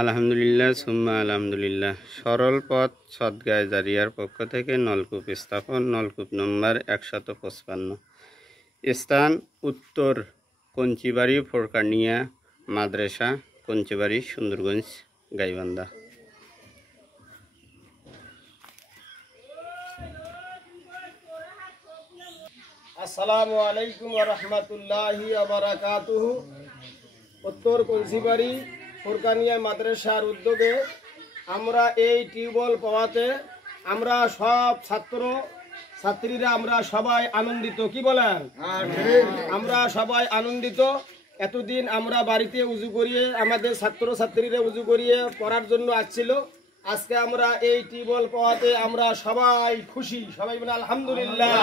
আলহামদুলিল্লাহ সুম্মা আলহামদুলিল্লাহ। সরল পথ সদগায়ে জারিয়ার পক্ষ থেকে নলকূপ স্থাপন, নলকূপ নম্বর 155, স্থান উত্তর কঞ্চিবাড়ি ফোরকানিয়া মাদ্রাসা, কঞ্চিবাড়ি, সুন্দরগঞ্জ, গাইবান্ধা। আসসালামু আলাইকুম ওয়া রাহমাতুল্লাহি ওয়া বারাকাতুহু। উত্তর কঞ্চিবাড়ি ফোরকানিয়া মাদ্রাসার উদ্যোগে আমরা এই টিউবওয়েল পাওয়াতে আমরা সব ছাত্রীরা আমরা সবাই আনন্দিত। কি বলেন? আমরা সবাই আনন্দিত। এতদিন আমরা বাড়িতে উজু করিয়ে আমাদের ছাত্রছাত্রীরা উজু করিয়ে পড়ার জন্য আসছিল। আজকে আমরা এই টিউবওয়েল পাওয়াতে আমরা সবাই খুশি। সবাই বলে আলহামদুলিল্লাহ।